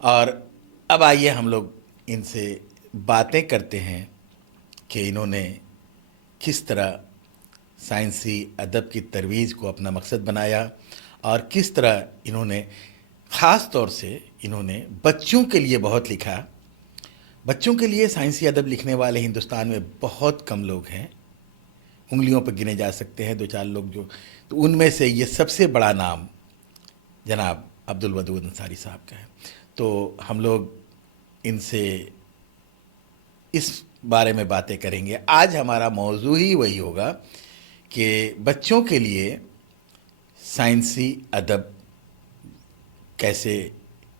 اور اب آئیے ہم لوگ ان سے باتیں کرتے ہیں کہ انہوں نے کس طرح سائنسی ادب کی ترویج کو اپنا مقصد بنایا اور کس طرح انہوں نے خاص طور سے انہوں نے بچوں کے لیے بہت لکھا. بچوں کے لیے سائنسی ادب لکھنے والے ہندوستان میں بہت کم لوگ ہیں, انگلیوں پہ گنے جا سکتے ہیں 2-4 لوگ جو, تو ان میں سے یہ سب سے بڑا نام جناب عبدالودود انصاری صاحب کا ہے. تو ہم لوگ ان سے اس بارے میں باتیں کریں گے. آج ہمارا موضوع ہی وہی ہوگا کہ بچوں کے لیے سائنسی ادب کیسے,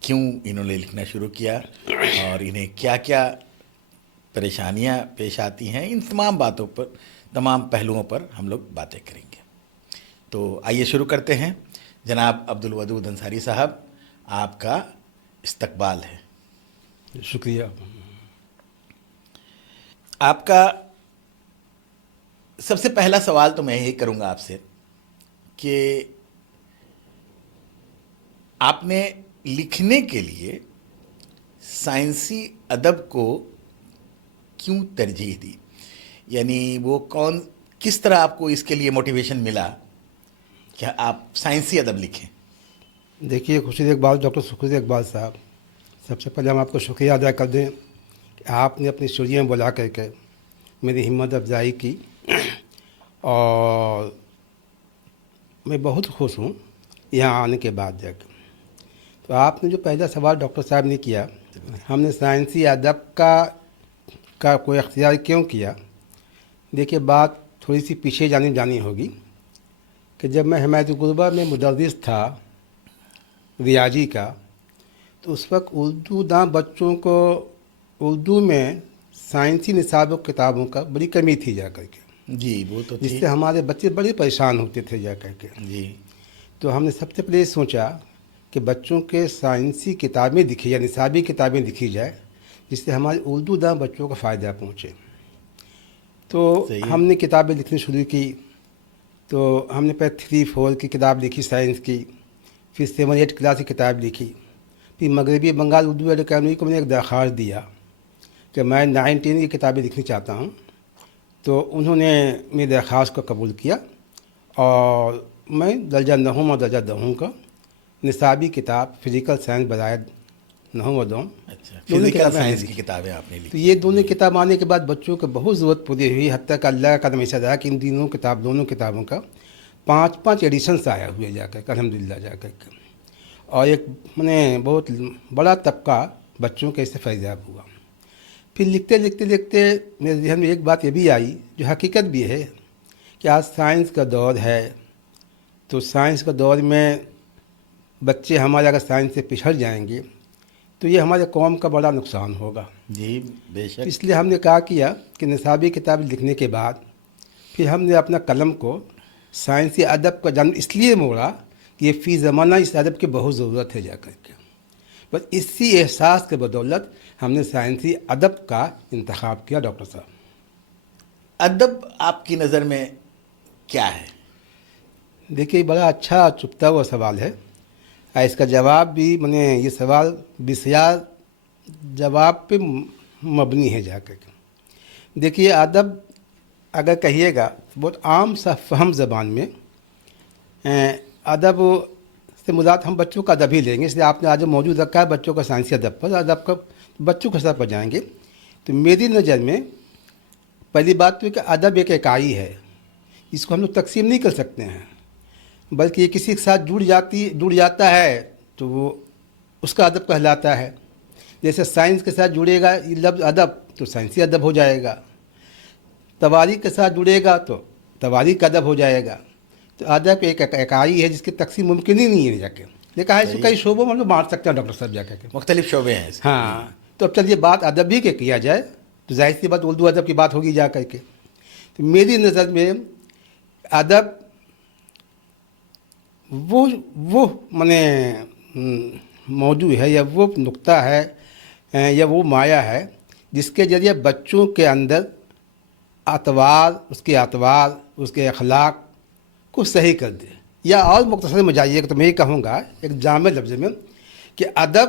کیوں انہوں نے لکھنا شروع کیا اور انہیں کیا کیا پریشانیاں پیش آتی ہیں. ان تمام باتوں پر, تمام پہلوؤں پر ہم لوگ باتیں کریں گے. تو آئیے شروع کرتے ہیں. جناب عبدالودود انصاری صاحب, آپ کا استقبال ہے. شکریہ. آپ کا سب سے پہلا سوال تو میں یہی کروں گا آپ سے کہ آپ نے لکھنے کے لیے سائنسی ادب کو کیوں ترجیح دی, یعنی وہ کس طرح آپ کو اس کے لیے موٹیویشن ملا کہ آپ سائنسی ادب لکھیں؟ دیکھیے خورشید اقبال, ڈاکٹر خورشید اقبال صاحب, سب سے پہلے ہم آپ کو شکریہ ادا کر دیں کہ آپ نے اپنی اسٹوڈیو میں بلا کر کے میری ہمت افزائی کی, اور میں بہت خوش ہوں یہاں آنے کے بعد جا کے. تو آپ نے جو پہلا سوال ڈاکٹر صاحب نے کیا, ہم نے سائنسی ادب کا کوئی اختیار کیوں کیا. دیکھیے بات تھوڑی سی پیچھے جانی ہوگی کہ جب میں حمایت الغربہ میں مدرس تھا ریاضی کا, تو اس وقت اردو داں بچوں کو اردو میں سائنسی نصاب و کتابوں کا بڑی کمی تھی جا کر کے, جی وہ تو جس سے ہمارے بچے بڑے پریشان ہوتے تھے جا کر کے. جی تو ہم نے سب سے پہلے سوچا کہ بچوں کے سائنسی کتابیں لکھی یا نصابی کتابیں لکھی جائے جس سے ہمارے اردو داں بچوں کو فائدہ پہنچے. تو صحیح ہے. ہم نے کتابیں لکھنی شروع کی. تو ہم نے پہلے 3-4 کی کتاب لکھی سائنس کی, پھر 7-8 کلاس کی کتاب لکھی. پھر مغربی بنگال اردو اکیڈمی کو میں نے ایک درخواست دیا کہ میں 9-10 کی کتابیں لکھنی چاہتا ہوں. تو انہوں نے میری درخواست کو قبول کیا اور میں درجہ نہم اور درجہ دہم کا نصابی کتاب فزیکل سائنس برائے نہم و دہم, اچھا, دونوں فزیکل کتابیں سائنس کی لکھی. کتابیں آپ نے تو لکھی. یہ دونوں کتاب آنے کے بعد بچوں کو بہت ضرورت پوری ہوئی, حتیٰ کہ اللہ کا قدم ایسا رہا کہ ان دونوں کتابوں کا 5 ایڈیشنس آیا ہوئے جا کر الحمدللہ جا کر کے, اور ایک بہت بڑا طبقہ بچوں کے اس سے فیضیاب ہوا. پھر لکھتے میرے ذہن میں ایک بات یہ بھی آئی جو حقیقت بھی ہے کہ آج سائنس کا دور ہے. تو سائنس کا دور میں بچے ہمارے اگر سائنس سے پچھڑ جائیں گے تو یہ ہمارے قوم کا بڑا نقصان ہوگا. جی بے شک. اس لیے ہم نے کہا کیا کہ نصابی کتاب لکھنے کے بعد پھر ہم نے اپنا قلم کو سائنسی ادب کا جنم اس لیے موڑا کہ یہ فی زمانہ اس ادب کی بہت ضرورت ہے جا کر کے. بس اسی احساس کے بدولت ہم نے سائنسی ادب کا انتخاب کیا. ڈاکٹر صاحب, ادب آپ کی نظر میں کیا ہے؟ دیکھیے بڑا اچھا چپتا ہوا سوال ہے. اس کا جواب بھی یہ سوال بسیار جواب پہ مبنی ہے جا کر کے. دیکھیے ادب اگر کہیے گا بہت عام سا فہم زبان میں ادب سے مراد ہم بچوں کا ادب ہی لیں گے. اس لیے آپ نے آج موجود رکھا ہے بچوں کا سائنسی ادب پر, ادب کا بچوں کے سطح پر جائیں گے. تو میری نظر میں پہلی بات تو ہے کہ ادب ایک اکائی ہے, اس کو ہم لوگ تقسیم نہیں کر سکتے ہیں, بلکہ یہ کسی کے ساتھ جڑ جاتا ہے تو وہ اس کا ادب کہلاتا ہے. جیسے سائنس کے ساتھ جڑے گا یہ لفظ ادب تو سائنسی ادب ہو جائے گا, تواریخ کے ساتھ جڑے گا تو تواریخ کا ادب ہو جائے گا. تو ادب ایک اکائی ہے جس کی تقسیم ممکن ہی نہیں ہے جا کے, لیکن اس کو کئی شعبوں میں ہم لوگ بانٹ سکتے ہیں ڈاکٹر صاحب جا کے. مختلف شعبے ہیں اس کے. ہاں, تو اب چلیے بات ادب ہی کے کیا جائے تو ظاہر سی بات اردو ادب کی بات ہوگی جا کر کے. تو میری نظر میں ادب وہ موضوع ہے یا وہ نقطہ ہے یا وہ مایا ہے جس کے ذریعے بچوں کے اندر اطوار, اس کے اخلاق کو صحیح کر دے. یا اور مختصر میں جائیے گا تو میں یہ کہوں گا ایک جامع لفظ میں کہ ادب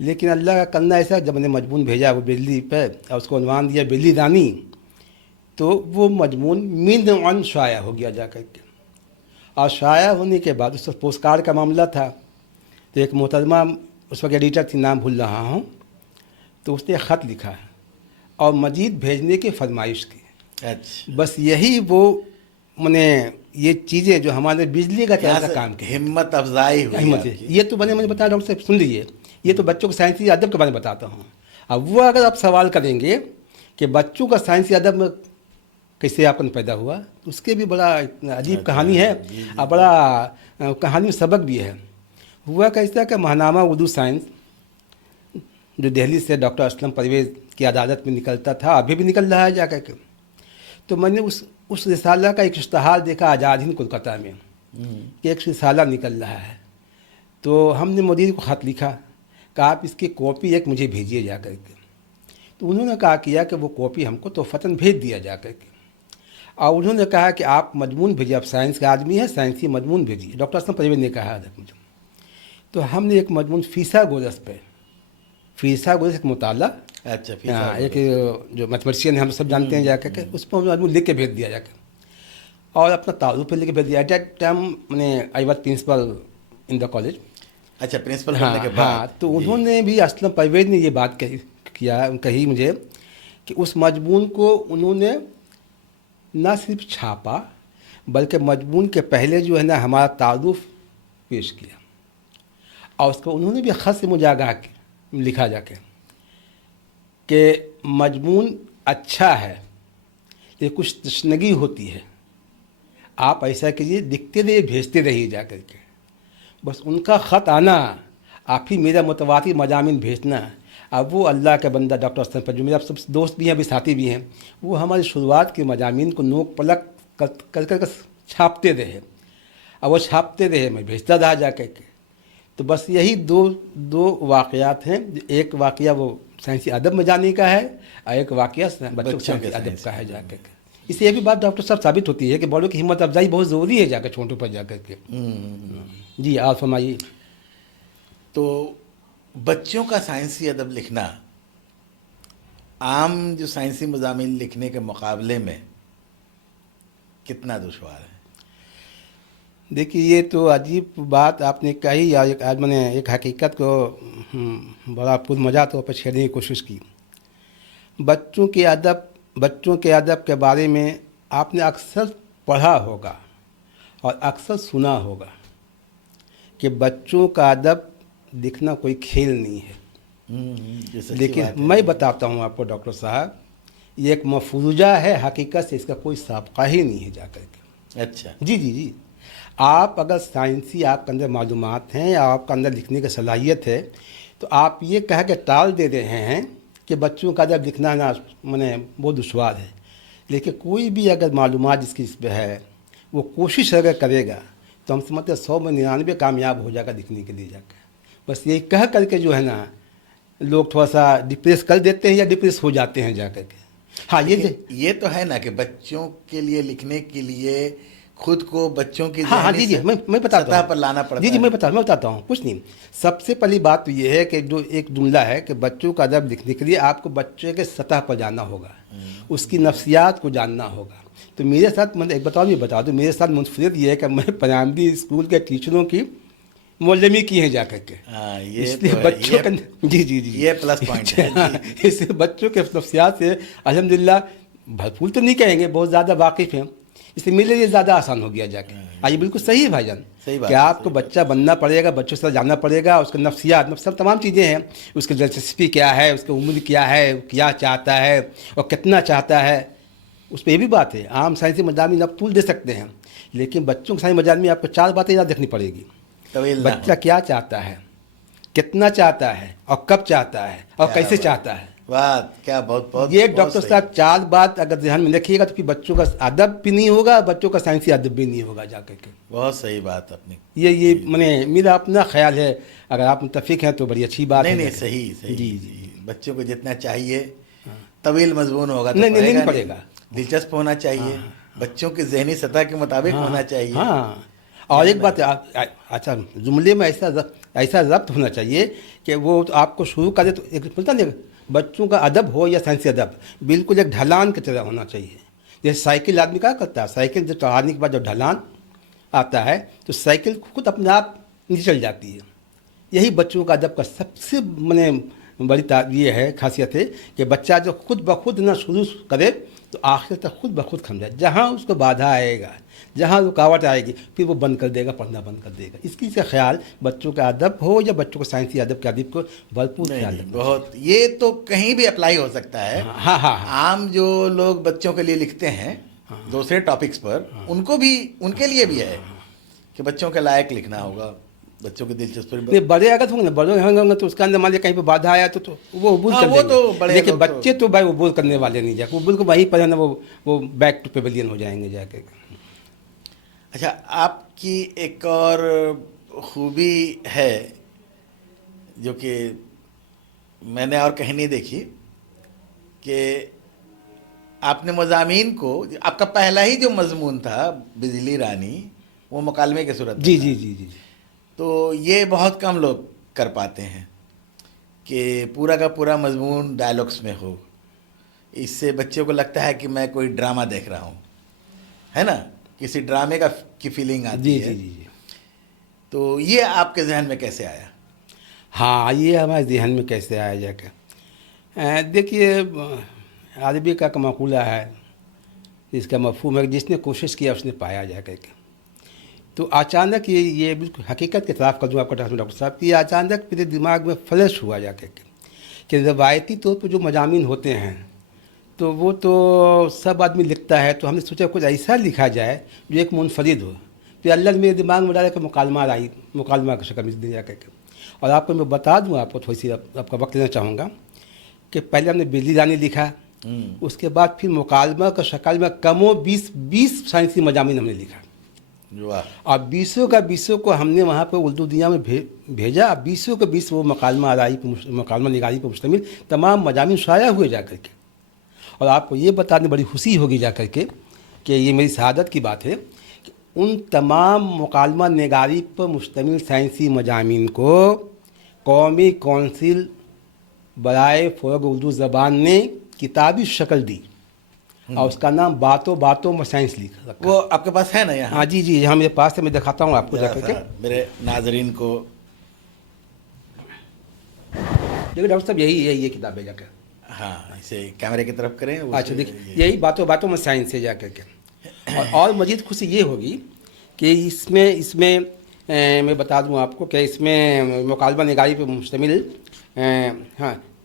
لیکن اللہ کا کرنا ایسا، جب میں نے مضمون بھیجا وہ بجلی پہ اور اس کو عنوان دیا بجلی رانی، تو وہ مضمون من عن شائع ہو گیا جا کر کے. اور شائع ہونے کے بعد اس وقت پوسٹ کارڈ کا معاملہ تھا، تو ایک محترمہ اس وقت ایڈیٹر تھی، نام بھول رہا ہوں، تو اس نے خط لکھا اور مزید بھیجنے کی فرمائش کی. اچھا، بس یہی وہ میں یہ چیزیں جو ہمارے بجلی کا یہاں طرح سے کام کی ہمت افزائی ہوئی ہمت آپ ہے. کی. یہ تو مجھے بتایا ڈاکٹر صاحب، سن لیجیے، یہ تو بچوں کو سائنسی ادب کے بارے میں بتاتا ہوں. اب وہ اگر آپ سوال کریں گے کہ بچوں کا سائنسی ادب میں کیسے آپ پیدا ہوا، اس کے بھی بڑا عجیب کہانی ہے اور بڑا کہانی میں سبق بھی ہے. ہوا کیسا کہ ماہنامہ اردو سائنس جو دہلی سے ڈاکٹر اسلم پرویز کی عدالت میں نکلتا تھا، ابھی بھی نکل رہا ہے جا کر کے، تو میں نے اس رسالہ کا ایک اشتہار دیکھا آزاد ہند کولکتہ میں کہ ایک رسالہ نکل رہا ہے. تو ہم نے مدیر کو خط لکھا کہ آپ اس کی کاپی ایک مجھے بھیجیے جا کر کے. تو انہوں نے کہا کیا کہ وہ کاپی ہم کو توفتاً بھیج دیا جا کر کے. اور انہوں نے کہا کہ آپ مضمون بھیجیے، آپ سائنس کا آدمی ہیں، سائنسی مضمون بھیجیے. ڈاکٹر اسلم پرویز نے کہا مجھے. تو ہم نے ایک مضمون فیسا گولس پہ، فیسا گولس ایک مطالعہ، اچھا، ایک جو میتھمیٹیشین ہم سب جانتے ہیں جا کر کے، اس پہ مضمون لکھ کے بھیج دیا جا کے اور اپنا تعارف پہ لکھ کے بھیج دیا. ایٹ دیٹ ٹائم میں نے I was principal in the college. اچھا، پرنسپل بننے کے ہاں، بعد تو انہوں نے بھی، اسلم پرویز نے یہ بات کہی مجھے کہ اس مضمون کو انہوں نے نہ صرف چھاپا بلکہ مضمون کے پہلے جو ہے نا ہمارا تعارف پیش کیا، اور اس کو انہوں نے بھی خط سے مجھے آگاہ لکھا جا کے کہ مضمون اچھا ہے لیکن کچھ تشنگی ہوتی ہے، آپ ایسا کیجیے، لکھتے رہیے، بھیجتے رہیے جا کر کے. بس ان کا خط آنا، آپ ہی میرا متواتر مضامین بھیجنا. اب وہ اللہ کا بندہ ڈاکٹر اسلم پر، جو میرا سب دوست بھی ہیں، ابھی ساتھی بھی ہیں، وہ ہماری شروعات کے مضامین کو نوک پلک کر کر چھاپتے رہے، اور وہ چھاپتے رہے، میں بھیجتا رہا جا کر کے. تو بس یہی دو واقعات ہیں. ایک واقعہ وہ سائنسی ادب میں جانے کا ہے اور ایک واقعہ بچوں کے سائنسی ادب کا ہے جا کر کے. اس سے یہ بھی بات ڈاکٹر صاحب ثابت ہوتی ہے کہ بڑوں کی ہمت افزائی بہت ضروری ہے جا کر چھوٹوں پر جا کر کے. جی آپ فرمائیے. تو بچوں کا سائنسی ادب لکھنا عام جو سائنسی مضامین لکھنے کے مقابلے میں کتنا دشوار ہے؟ دیکھیے، یہ تو عجیب بات آپ نے کہی، اور آج میں نے ایک حقیقت کو بڑا پرمزہ طور پر چھیڑنے کی کوشش کی. بچوں کے ادب کے بارے میں آپ نے اکثر پڑھا ہوگا اور اکثر سنا ہوگا کہ بچوں کا ادب لکھنا کوئی کھیل نہیں ہے. لیکن میں بتاتا ہوں آپ کو ڈاکٹر صاحب، یہ ایک مفروضہ ہے، حقیقت سے اس کا کوئی سابقہ ہی نہیں ہے جا کر کے. اچھا، جی، آپ اگر سائنسی آپ کے اندر معلومات ہیں یا آپ کے اندر لکھنے کی صلاحیت ہے، تو آپ یہ کہہ کے ٹال دے رہے ہیں کہ بچوں کا ادب لکھنا نا بہت دشوار ہے. لیکن کوئی بھی اگر معلومات جس کی اس پہ ہے وہ کوشش اگر کرے گا تو ہم سمجھتے ہیں 100 میں 99 کامیاب ہو جائے گا لکھنے کے لیے جا کے. بس یہی کہہ کر کے جو ہے نا لوگ تھوڑا سا ڈپریس کر دیتے ہیں یا ڈپریس ہو جاتے ہیں جا کر کے. ہاں، یہ تو ہے نا کہ بچوں کے لیے لکھنے کے لیے خود کو بچوں کی ہاں جی میں بتاتا سطح پر لانا پڑتا ہے. جی میں بتاتا ہوں. کچھ نہیں، سب سے پہلی بات تو یہ ہے کہ جو ایک جملہ ہے کہ بچوں کا ادب لکھنے کے لیے آپ کو بچے کے سطح پر جانا ہوگا، اس کی نفسیات کو جاننا ہوگا. تو میرے ساتھ میں ایک بتا دوں میرے ساتھ منفرد یہ ہے کہ میں پرائمری اسکول کے ٹیچروں کی معلمی کی ہیں جا کر کے. اس لیے بچوں کا جی یہ پلس پوائنٹ ہے. اس سے بچوں کے نفسیات سے الحمدللہ بھرپور تو نہیں کہیں گے، بہت زیادہ واقف ہیں. اس لیے میرے لیے زیادہ آسان ہو گیا جا کے. یہ بالکل صحیح ہے بھائی جان کہ آپ کو بچہ بننا پڑے گا، بچوں سے جاننا پڑے گا، اس کے نفسیات سب تمام چیزیں ہیں، اس کی دلچسپی کیا ہے، اس کی عمر کیا ہے، کیا چاہتا ہے اور کتنا چاہتا ہے. اس پہ یہ بھی بات ہے. عام سائنسی مضامین آپ طول دے سکتے ہیں، لیکن بچوں کے سائنسی مضامین میں آپ کو 4 باتیں یاد رکھنی پڑے گی. بچہ کیا چاہتا ہے، کتنا چاہتا ہے اور کب چاہتا ہے اور کیسے چاہتا ہے. کیا بہت یہ ڈاکٹر صاحب 4 بات اگر ذہن میں رکھیے گا تو پھر بچوں کا ادب بھی نہیں ہوگا، بچوں کا سائنسی ادب بھی نہیں ہوگا جا کر کے. بہت صحیح بات اپنی. یہ میرا اپنا خیال ہے. اگر آپ متفق ہیں تو بڑی اچھی بات ہے. نہیں صحیح. جی بچوں کو جتنا چاہیے طویل مضمون ہوگا تو نہیں پڑے گا. دلچسپ ہونا چاہیے، بچوں کی ذہنی سطح کے مطابق ہونا چاہیے. ہاں، اور ایک بات اچھا جملے میں ایسا ضبط ہونا چاہیے کہ وہ آپ کو شروع کرے تو ایک بولتا نہیں بچوں کا ادب ہو یا سائنسی ادب بالکل ایک ڈھلان کی طرح ہونا چاہیے. جیسے سائیکل آدمی کیا کرتا ہے, سائیکل جب چڑھانے کے بعد جب ڈھلان آتا ہے تو سائیکل خود اپنے آپ نیچے چل جاتی ہے. یہی بچوں کا ادب کا سب سے بڑی یہ ہے خاصیت ہے کہ بچہ جو خود بخود نہ شروع کرے تو آخر تک خود بخود تھم جائے. جہاں اس کو بادھا آئے گا, جہاں رکاوٹ آئے گی, پھر وہ بند کر دے گا, پڑھنا بند کر دے گا. اس کی سے خیال بچوں کا ادب ہو یا بچوں کو سائنسی ادب کے ادب کو بھرپور خیال رکھنا. بہت, یہ تو کہیں بھی اپلائی ہو سکتا ہے. ہاں ہاں ہاں عام جو لوگ بچوں کے لیے لکھتے ہیں دوسرے ٹاپکس پر, ان کو بھی, ان کے لیے بھی ہے کہ بچوں کے لائق لکھنا ہوگا, بچوں کی دلچسپی. بڑے اگر ہوں گے نا, بڑے ہوں گے تو اس کے اندر مان لیے کہیں پہ بادھا آیا تو وہ عبور کر وہ دیں تو گے. بڑے لیکن لوگ بچے تو بھائی عبور کرنے والے نہیں جا کے, عبور کو وہیں پر ہے نا وہ بیک ٹو پیویلین ہو جائیں گے جا کے. اچھا, آپ کی ایک اور خوبی ہے جو کہ میں نے اور کہیں نہیں دیکھی, کہ آپ نے مضامین کو, آپ کا پہلا ہی جو مضمون تھا بجلی رانی, وہ مکالمے کے صورت میں جی تھا. جی جی جی تو یہ بہت کم لوگ کر پاتے ہیں کہ پورا کا پورا مضمون ڈائلاگس میں ہو. اس سے بچوں کو لگتا ہے کہ میں کوئی ڈرامہ دیکھ رہا ہوں, ہے نا, کسی ڈرامے کی فیلنگ آتی جی ہے. جی جی. تو یہ آپ کے ذہن میں کیسے آیا؟ ہاں, یہ ہمارے ذہن میں کیسے آیا جا کے, دیکھیے عربی کا مقولہ ہے, اس کا مفہوم ہے جس نے کوشش کیا اس نے پایا جا کر کے. تو اچانک یہ بالکل حقیقت کے طرف کر دوں آپ کا ڈاکٹر صاحب, کہ یہ اچانک میرے دماغ میں فلیش ہوا جا کر کے کہ روایتی طور پر جو مضامین ہوتے ہیں تو وہ تو سب آدمی لکھتا ہے, تو ہم نے سوچا کچھ ایسا لکھا جائے جو ایک منفرد ہو. پھر اللہ نے میرے دماغ میں ڈالا کہ مکالمہ کی شکل میں دیا کر کے. اور آپ کو میں بتا دوں, آپ کو تھوڑی سی آپ کا وقت لینا چاہوں گا, کہ پہلے ہم نے بجلی رانی لکھا, اس کے بعد پھر مکالمہ کا شکل میں کم و 20 سائنسی مضامین ہم نے لکھا. اور 20 کو ہم نے وہاں پہ اردو دنیا میں بھیجا. 20 وہ مکالمہ نگاری پر مشتمل تمام مضامین شائع ہوئے جا کر کے. اور آپ کو یہ بتانے بڑی خوشی ہوگی جا کر کے کہ یہ میری سعادت کی بات ہے کہ ان تمام مکالمہ نگاری پر مشتمل سائنسی مضامین کو قومی کونسل برائے فروغ اردو زبان نے کتابی شکل دی, اور اس کا نام باتوں میں سائنس لکھ رکھا. وہ آپ کے پاس ہے نا یہاں؟ ہاں جی جی, یہاں میرے پاس ہے, میں دکھاتا ہوں آپ کو جا کر کے. میرے ناظرین کو دیکھیں ڈاکٹر صاحب, یہی ہے یہ کتاب ہے جا کر. ہاں, اسے کیمرے کی طرف کریں. اچھا دیکھیے, یہی باتوں میں سائنس ہے جا کر کے. اور مزید خوشی یہ ہوگی کہ اس میں میں بتا دوں آپ کو کہ اس میں مکالمہ نگاری پہ مشتمل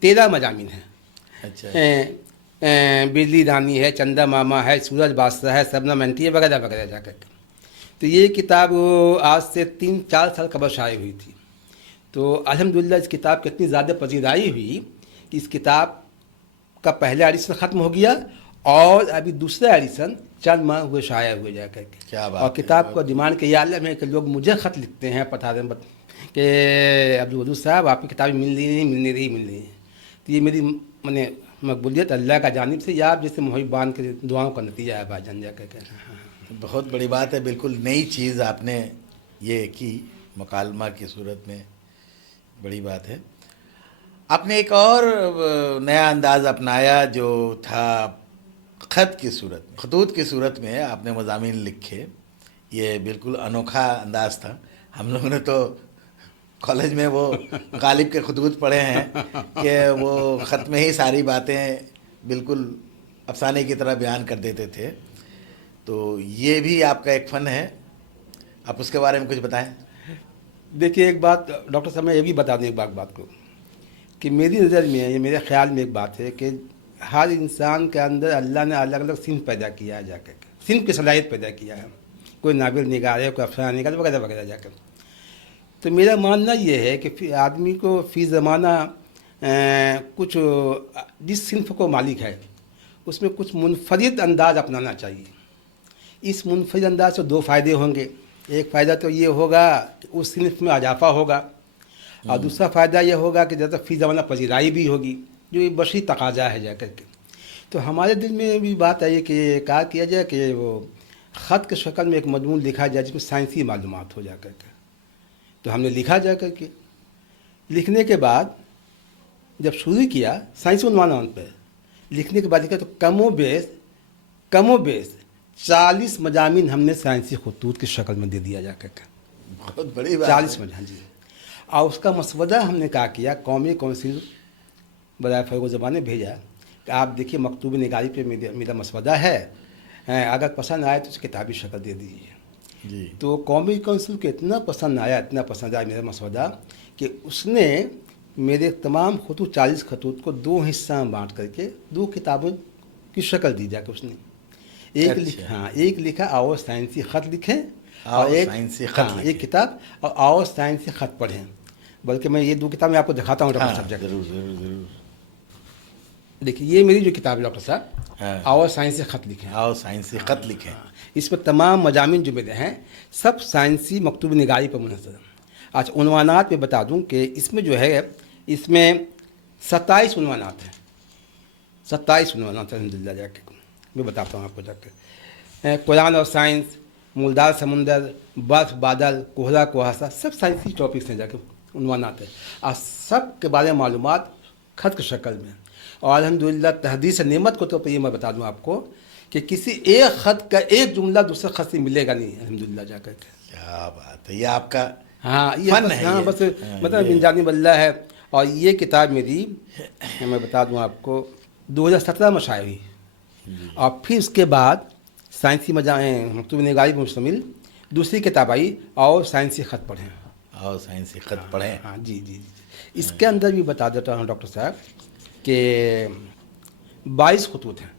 13 مضامین ہیں. اچھا, بجلی رانی ہے, چندا ماما ہے, سورج بادشاہ ہے, شبنم آنٹی ہے, وغیرہ وغیرہ جا کر کے. تو یہ کتاب آج سے 3-4 سال قبل شائع ہوئی تھی. تو الحمدللہ اس کتاب کی اتنی زیادہ پذیرائی ہوئی کہ اس کتاب کا پہلا ایڈیشن ختم ہو گیا, اور ابھی دوسرا ایڈیشن چند ماہ ہوئے شائع ہوئے جا کر کے. کیا بات. اور کتاب کو ڈیمانڈ کے یہ عالم ہے کہ لوگ مجھے خط لکھتے ہیں پتا دیں کہ عبدالودود صاحب آپ کی کتابیں مل رہی ہیں. تو یہ میری مقبولیت اللہ کا جانب سے یا آپ جیسے محبان کے دعاؤں کا نتیجہ ہے بھائی جان جا کر کے. بہت بڑی بات ہے, بالکل نئی چیز آپ نے یہ کی مکالمہ کی صورت میں, بڑی بات ہے. آپ نے ایک اور نیا انداز اپنایا جو تھا خط کی صورت میں, خطوط کی صورت میں آپ نے مضامین لکھے. یہ بالکل انوکھا انداز تھا. ہم لوگوں نے تو کالج میں وہ غالب کے خطوط پڑھے ہیں کہ وہ خط میں ہی ساری باتیں بالکل افسانے کی طرح بیان کر دیتے تھے. تو یہ بھی آپ کا ایک فن ہے, آپ اس کے بارے میں کچھ بتائیں. دیکھیے ایک بات ڈاکٹر صاحب, میں یہ بھی بتا دوں ایک بات کو, کہ میری نظر میں یہ میرے خیال میں ایک بات ہے کہ ہر انسان کے اندر اللہ نے الگ الگ صنف پیدا کیا ہے جا کر کے, صنف کی صلاحیت پیدا کیا ہے. کوئی ناول نگار ہے, کوئی افسانہ نگار وغیرہ وغیرہ جا کر. تو میرا ماننا یہ ہے کہ آدمی کو فی زمانہ کچھ جس صنف کو مالک ہے اس میں کچھ منفرد انداز اپنانا چاہیے. اس منفرد انداز سے 2 فائدے ہوں گے. ایک فائدہ تو یہ ہوگا کہ اس صنف میں اضافہ ہوگا, اور دوسرا فائدہ یہ ہوگا کہ جیسا فی زمانہ پذیرائی بھی ہوگی, جو یہ بشری تقاضا ہے جا کر کے. تو ہمارے دل میں بھی بات آئی کہ کہا کیا جائے کہ وہ خط کے شکل میں ایک مضمون لکھا جائے جس میں سائنسی معلومات ہو جا کر کے. تو ہم نے لکھا جا کر کے. لکھنے کے بعد جب شروع کیا سائنسی عنوانات پہ لکھنے کے بعد لکھا تو کم و بیش 40 مضامین ہم نے سائنسی خطوط کی شکل میں دے دیا جا کر کے. بہت بڑی بات 40 ہے. مضامین. جی. اور اس کا مسودہ ہم نے کہا کیا قومی کونسل برائے فروغ زبان نے بھیجا کہ آپ دیکھیے مکتوب نگاری پہ میرا مسودہ ہے، اگر پسند آئے تو اس کتابی شکل دے دیجیے. جی. تو قومی کونسل کو اتنا پسند آیا میرا مسودہ کہ اس نے میرے تمام خطوط 40 خطوط کو 2 حصہ میں بانٹ کر کے 2 کتابوں کی شکل دی جا کے اس نے. ایک لکھا آؤ سائنسی خط لکھیں، اور ایک کتاب اور آؤ سائنسی خط پڑھیں. بلکہ میں یہ 2 کتاب میں آپ کو دکھاتا ہوں ڈاکٹر صاحب. ضرور. دیکھیے یہ میری جو کتاب ہے ڈاکٹر صاحب، آؤ سائنسی خط لکھیں. اس میں تمام مضامین جو میرے ہیں سب سائنسی مکتوب نگاری پر منحصر ہیں. اچھا عنوانات میں بتا دوں کہ اس میں جو ہے اس میں 27 عنوانات ہیں. 27 عنوانات الحمد للہ. جا کے میں بتاتا ہوں آپ کو جا کے. قرآن اور سائنس، مولدار سمندر، برف بادل، کوہرا کوہاسا، سب سائنسی ٹاپکس ہیں جا کے عنوانات ہیں. اور سب کے بارے میں معلومات خط کی شکل میں. اور الحمدللہ تحدیث نعمت کو تو یہ میں بتا دوں آپ کو کہ کسی ایک خط کا ایک جملہ دوسرے خط سے ملے گا نہیں الحمدللہ جا کر کے. کیا بات ہے. یہ آپ کا یہ فن ہے. بس مطلب من جانب اللہ ہے. اور یہ کتاب میری میں بتا دوں آپ کو 2017 میں شائع ہوئی. اور پھر اس کے بعد سائنسی مکتوب نگاری پر مشتمل دوسری کتاب آئی اور سائنسی خط پڑھیں. ہاں جی. اس کے اندر بھی بتا دیتا ہوں ڈاکٹر صاحب کہ 22 خطوط ہیں.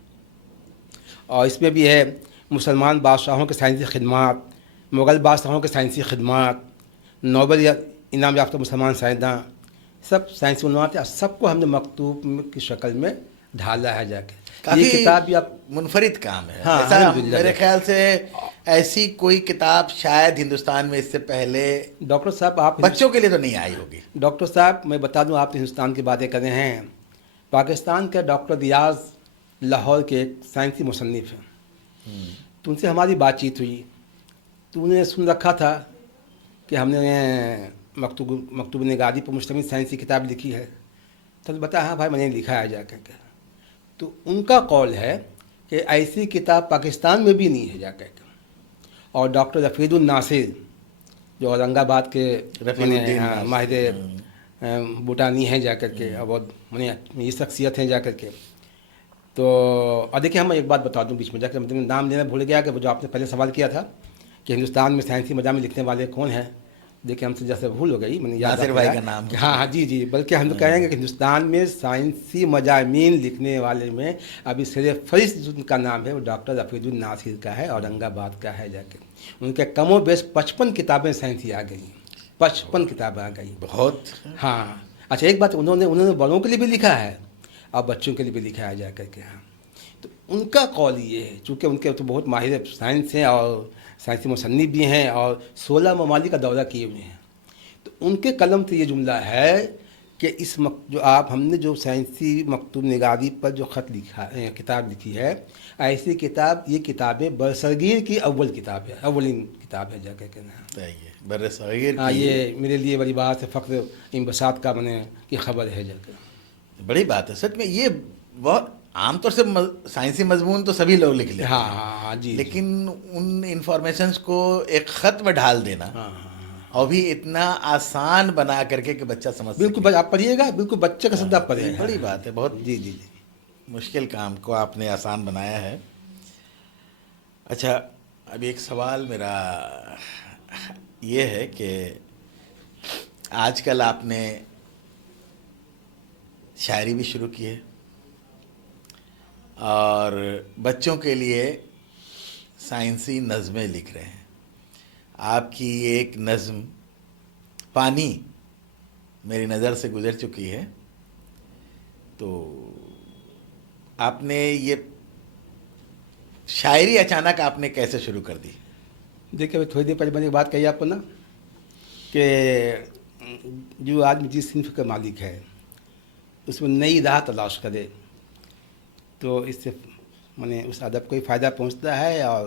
اور اس میں بھی ہے مسلمان بادشاہوں کے سائنسی خدمات، مغل بادشاہوں کے سائنسی خدمات، نوبل انعام یافتہ مسلمان سائنسداں، سب سائنسی عنوانات ہیں. سب کو ہم نے مکتوب کی شکل میں ڈھالا ہے جا کے. یہ کتاب بھی آپ منفرد کام ہے. ہاں میرے خیال سے ایسی کوئی کتاب شاید ہندوستان میں اس سے پہلے ڈاکٹر صاحب آپ بچوں کے لیے تو نہیں آئی ہوگی. ڈاکٹر صاحب میں بتا دوں آپ ہندوستان کی باتیں کر رہے ہیں. پاکستان کے ڈاکٹر ریاض لاہور کے ایک سائنسی مصنف ہیں. تو ان سے ہماری بات چیت ہوئی تو انہیں سن رکھا تھا کہ ہم نے مکتوب نگاری پر مشتمل سائنسی کتاب لکھی ہے. تو بتایا ہاں بھائی میں نے لکھا ہے جا کر کے. تو ان کا قول ہے کہ ایسی کتاب پاکستان میں بھی نہیں ہے جا کر کے. اور ڈاکٹر رفیع الناصر جو اورنگ آباد کے ماہر بوٹانی ہیں جا کر کے، اور بہت یہ شخصیت ہیں جا کر کے. تو اور دیکھیے ہم ایک بات بتا دوں بیچ میں جا کے نام لینا بھول گیا کہ وہ جو آپ نے پہلے سوال کیا تھا کہ ہندوستان میں سائنسی مضامین لکھنے والے کون ہیں. دیکھیں ہم سے جیسے بھول ہو گئی، میں نے ناصر بھائی کا نام. ہاں جی. بلکہ ہم تو کہیں گے کہ ہندوستان میں سائنسی مضامین لکھنے والے میں ابھی صرف فہرست جن کا نام ہے وہ ڈاکٹر رفیع الناصر کا ہے، اورنگ آباد کا ہے جا کے. ان کے کم و بیش 55 کتابیں سائنسی آ گئی. 55 کتابیں آ گئی. بہت. ہاں. اچھا ایک بات انہوں نے بڑوں کے لیے بھی لکھا ہے اور بچوں کے لیے بھی لکھا ہے جا کر کے. ہاں تو ان کا قول یہ ہے چونکہ ان کے تو بہت ماہر سائنس ہیں اور سائنسی مصنف بھی ہیں اور 16 ممالک کا دورہ کیے ہوئے ہیں. تو ان کے قلم سے یہ جملہ ہے کہ اس جو ہم نے جو سائنسی مکتوب نگاری پر جو خط لکھا کتاب لکھی ہے، ایسی یہ کتابیں برصغیر کی اولین کتاب ہے جا کے کہنا. برصغیر ہاں یہ میرے لیے بڑی بات ہے، فخر انبساط کا کی خبر ہے جا کے. بڑی بات ہے سچ میں. یہ بہت عام طور سے سائنسی مضمون تو سبھی لوگ لکھ لیتے ہیں. ہاں جی. لیکن ان انفارمیشنز کو ایک خط میں ڈھال دینا اور بھی اتنا آسان بنا کر کے کہ بچہ سمجھ سکے. بالکل آپ پڑھیے گا، بالکل بچے کا سمجھ آپ پڑھیے. بڑی بات ہے. بہت جی. مشکل کام کو آپ نے آسان بنایا ہے. اچھا ابھی ایک سوال میرا یہ ہے کہ آج کل آپ نے شاعری بھی شروع کی ہے اور بچوں کے لیے سائنسی نظمیں لکھ رہے ہیں. آپ کی ایک نظم پانی میری نظر سے گزر چکی ہے. تو آپ نے یہ شاعری اچانک آپ نے کیسے شروع کر دی؟ دیکھیے تھوڑی دیر پہلے میں نے بات کہی آپ کو نا کہ جو آدمی جس صنف کا مالک ہے اس میں نئی راہ تلاش کرے تو اس سے اس ادب کو ہی فائدہ پہنچتا ہے اور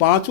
5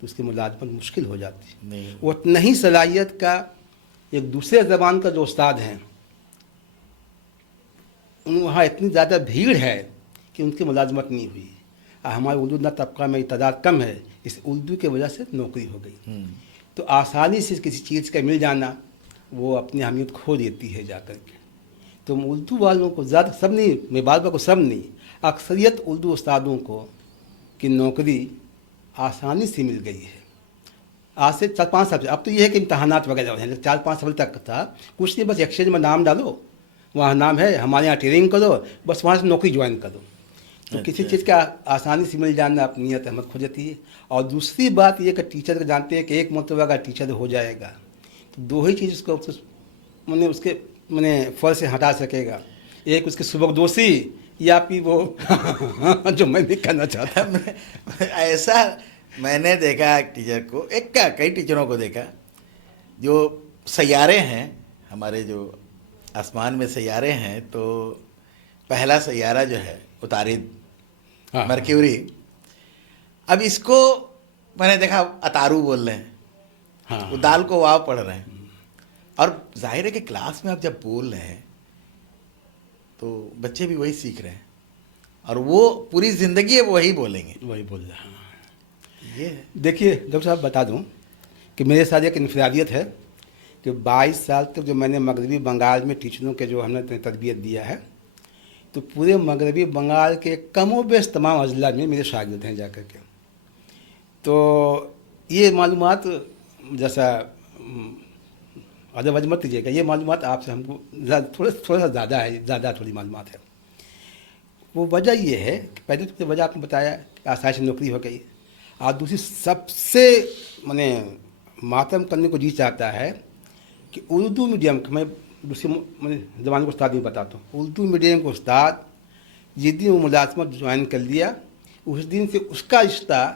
تو اس کی ملازمت مشکل ہو جاتی ہے. نہیں وہ اتنا ہی صلاحیت کا ایک دوسرے زبان کا جو استاد ہیں وہاں اتنی زیادہ بھیڑ ہے کہ ان کی ملازمت نہیں ہوئی. ہمارے اردو طبقہ میں تعداد کم ہے، اس اردو کی وجہ سے نوکری ہو گئی. تو آسانی سے کسی چیز کا مل جانا وہ اپنی اہمیت کھو دیتی ہے جا کر کے. تو اردو والوں کو زیادہ، سب نہیں، میں بات کو سب نہیں، اکثریت اردو استادوں کو کی نوکری آسانی سے مل گئی ہے. آج سے 4-5 سال سے. اب تو یہ ہے کہ امتحانات وغیرہ ہیں، 4-5 سال تک تھا کچھ نہیں، بس ایکسچینج میں نام ڈالو، وہاں نام ہے، ہمارے یہاں ٹریننگ کرو، بس وہاں سے نوکری جوائن کرو. تو کسی چیز کا آسانی سے مل جانا اپنی نیت احمد کھو جاتی ہے. اور دوسری بات یہ کہ ٹیچر جانتے ہیں کہ ایک مرتبہ اگر ٹیچر ہو جائے گا تو دو ہی چیز اس کو اس کے فرض سے ہٹا سکے گا، ایک اس کی سبکدوشی یا پھر وہ جو میں نہیں کرنا چاہتا. ایسا میں نے دیکھا ایک ٹیچر کو، کئی ٹیچروں کو دیکھا جو سیارے ہیں، ہمارے جو آسمان میں سیارے ہیں، تو پہلا سیارہ جو ہے عطارد، مرکیوری. اب اس کو میں نے دیکھا اتارو بول رہے ہیں، وہ دال کو واو پڑھ رہے ہیں. اور ظاہر ہے کہ کلاس میں آپ جب بول رہے ہیں تو بچے بھی وہی سیکھ رہے ہیں، اور وہ پوری زندگی وہی بولیں گے. وہی بول رہا ہوں. یہ ہے. دیکھیے ڈاکٹر صاحب بتا دوں کہ میرے ساتھ ایک انفرادیت ہے کہ 22 سال تک جو میں نے مغربی بنگال میں ٹیچروں کے جو ہم نے تربیت دیا ہے، تو پورے مغربی بنگال کے کم و بیش تمام اضلاع میں میرے شاگرد ہیں جا کر کے. تو یہ معلومات جیسا ادب وجہ مت لیجیے گا، یہ معلومات آپ سے ہم کو تھوڑا سا زیادہ ہے، زیادہ تھوڑی معلومات ہے. وہ وجہ یہ ہے کہ پہلے تو وجہ آپ نے بتایا کہ آسائش نوکری ہو گئی، اور دوسری سب سے ماتم کرنے کو جی چاہتا ہے کہ اردو میڈیم میں دوسری زبان کو استاد نہیں بتاتا ہوں، اردو میڈیم کو استاد جس دن وہ ملازمت جوائن کر لیا اس دن سے اس کا رشتہ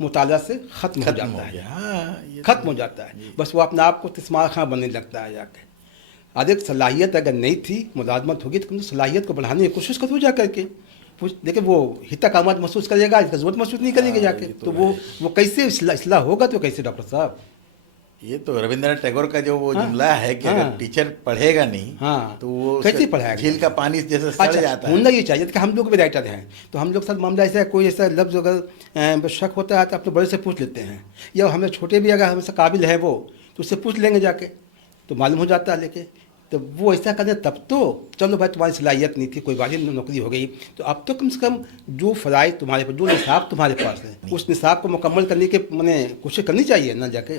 مطالعہ سے ختم ہو جاتا ہے، ختم ہو جاتا ہے. بس وہ اپنے آپ کو استثمار خاں بننے لگتا ہے جا کے. ایک صلاحیت اگر نہیں تھی، ملازمت ہوگی تو صلاحیت کو بڑھانے کی کوشش کرو جا کر کے. دیکھیں وہ حتک آمد محسوس کرے گا، ضرورت محسوس نہیں کرے گا جا کے. تو وہ کیسے اصلاح ہوگا؟ تو کیسے ڈاکٹر صاحب؟ یہ تو رابندر ٹیگور کا جو وہ جملہ ہے کہ اگر ٹیچر پڑھے گا نہیں تو وہ کیسے پڑھائے گا؟ جھیل کا پانی جیسے سڑ جاتا ہے. ہونا یہ چاہیے کہ ہم لوگ بھی رائٹر ہیں تو ہم لوگ ساتھ معاملہ ایسا ہے، کوئی ایسا لفظ اگر شک ہوتا ہے تو اپنے بڑے سے پوچھ لیتے ہیں، یا ہمیں چھوٹے بھی اگر ہم سے قابل ہے وہ تو اس سے پوچھ لیں گے جا کے، تو معلوم ہو جاتا ہے. لیکن تو وہ ایسا کریں تب تو چلو بھائی تمہاری صلاحیت نہیں تھی، کوئی بات نہیں، نوکری ہو گئی، تو اب تو کم سے کم جو فرائض تمہارے پاس، جو نصاب تمہارے پاس ہے، اس نصاب کو مکمل کرنے کے کوشش کرنی چاہیے نا جا کے.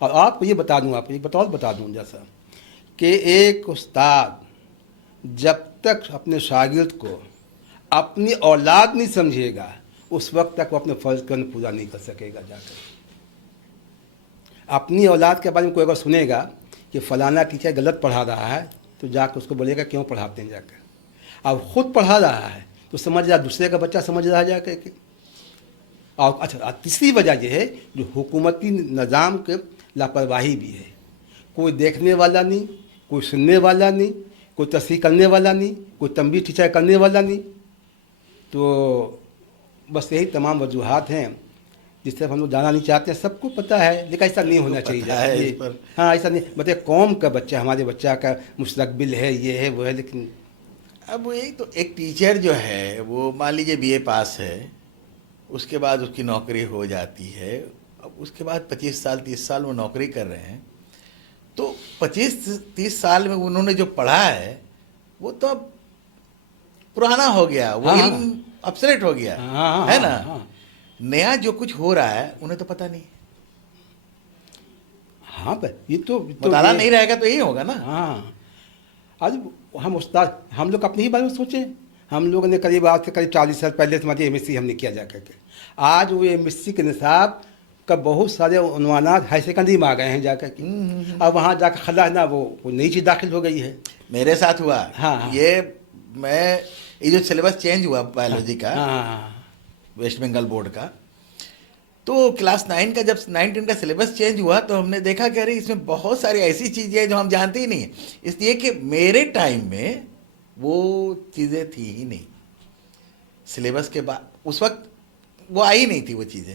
اور آپ کو یہ بتا دوں، آپ کو ایک بتا دوں جیسا کہ ایک استاد جب تک اپنے شاگرد کو اپنی اولاد نہیں سمجھے گا اس وقت تک وہ اپنے فرض کو پورا نہیں کر سکے گا جا کر. اپنی اولاد کے بارے میں کوئی اگر سنے گا کہ فلانا ٹیچر غلط پڑھا رہا ہے تو جا کے اس کو بولے گا کیوں پڑھاتے ہیں جا کر. اب خود پڑھا رہا ہے تو سمجھ رہا، دوسرے کا بچہ سمجھ رہا جا کر کے. اور اچھا تیسری وجہ یہ ہے جو حکومتی نظام کے لاپرواہی بھی ہے. کوئی دیکھنے والا نہیں، کوئی سننے والا نہیں، کوئی تصحیح کرنے والا نہیں، کوئی تنبیہ ٹیچر کرنے والا نہیں. تو بس یہی تمام وجوہات ہیں جس طرف ہم لوگ جانا نہیں چاہتے ہیں. سب کو پتہ ہے لیکن ایسا نہیں ہونا چاہیے. ہاں ایسا نہیں، بتائیے قوم کا بچہ، ہمارے بچہ کا مستقبل ہے، یہ ہے وہ ہے. لیکن اب یہی تو ایک ٹیچر جو ہے وہ مان لیجیے BA پاس ہے، اس کے بعد اس کی نوکری ہو جاتی ہے. اب اس کے بعد 25 سال 30 سال وہ نوکری کر رہے ہیں، تو 25-30 سال میں انہوں نے جو پڑھا ہے وہ تو اب پرانا ہو گیا، وہ علم ابسلیٹ ہو گیا ہے نا. نیا جو کچھ ہو رہا ہے انہیں تو پتہ نہیں. ہاں یہ تو مطالعہ نہیں رہے گا تو یہی ہوگا نا. ہاں آج ہم استاد، ہم لوگ اپنے ہی بارے میں سوچیں. ہم لوگوں نے قریب آج سے قریب 40 سال پہلے سمجھے MSc ہم نے کیا جا کر کے. آج وہ MSc کے نصاب کا بہت سارے عنوانات ہائی سیکنڈری میں آ گئے ہیں جا کر کے. اب وہاں جا کے خلا ہے نا وہ نئی چیز داخل ہو گئی ہے. میرے ساتھ ہوا یہ جو سلیبس چینج ہوا بایولوجی کا ویسٹ بنگال بورڈ کا، تو کلاس 9 کا جب 9-10 کا سلیبس چینج ہوا تو ہم نے دیکھا کہ ارے اس میں بہت ساری ایسی چیزیں ہیں جو ہم جانتے ہی نہیں ہیں. اس لیے کہ میرے ٹائم میں وہ چیزیں تھی ہی نہیں. سلیبس کے بعد اس وقت وہ آئی نہیں تھی وہ چیزیں.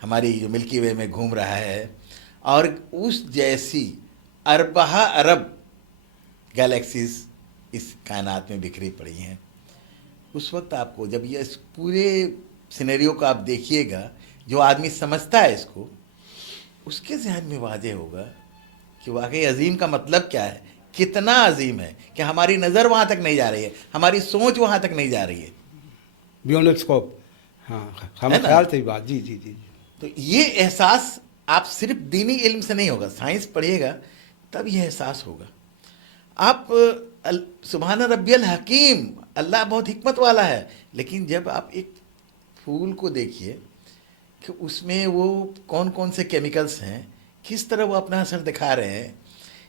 ہماری جو ملکی وے میں گھوم رہا ہے، اور اس جیسی اربہ ارب گیلیکسیز اس کائنات میں بکھری پڑی ہیں، اس وقت آپ کو جب یہ اس پورے سینیریو کو آپ دیکھیے گا، جو آدمی سمجھتا ہے اس کو، اس کے ذہن میں واضح ہوگا کہ واقعی عظیم کا مطلب کیا ہے، کتنا عظیم ہے کہ ہماری نظر وہاں تک نہیں جا رہی ہے، ہماری سوچ وہاں تک نہیں جا رہی ہے، بیونڈ اسکوپ. ہاں ہم ہے نا؟ خیال سے بات. جی جی جی. تو یہ احساس آپ صرف دینی علم سے نہیں ہوگا، سائنس پڑھیے گا تب یہ احساس ہوگا. آپ سبحان ربی الحکیم، اللہ بہت حکمت والا ہے، لیکن جب آپ ایک پھول کو دیکھیے کہ اس میں وہ کون کون سے کیمیکلز ہیں، کس طرح وہ اپنا اثر دکھا رہے ہیں،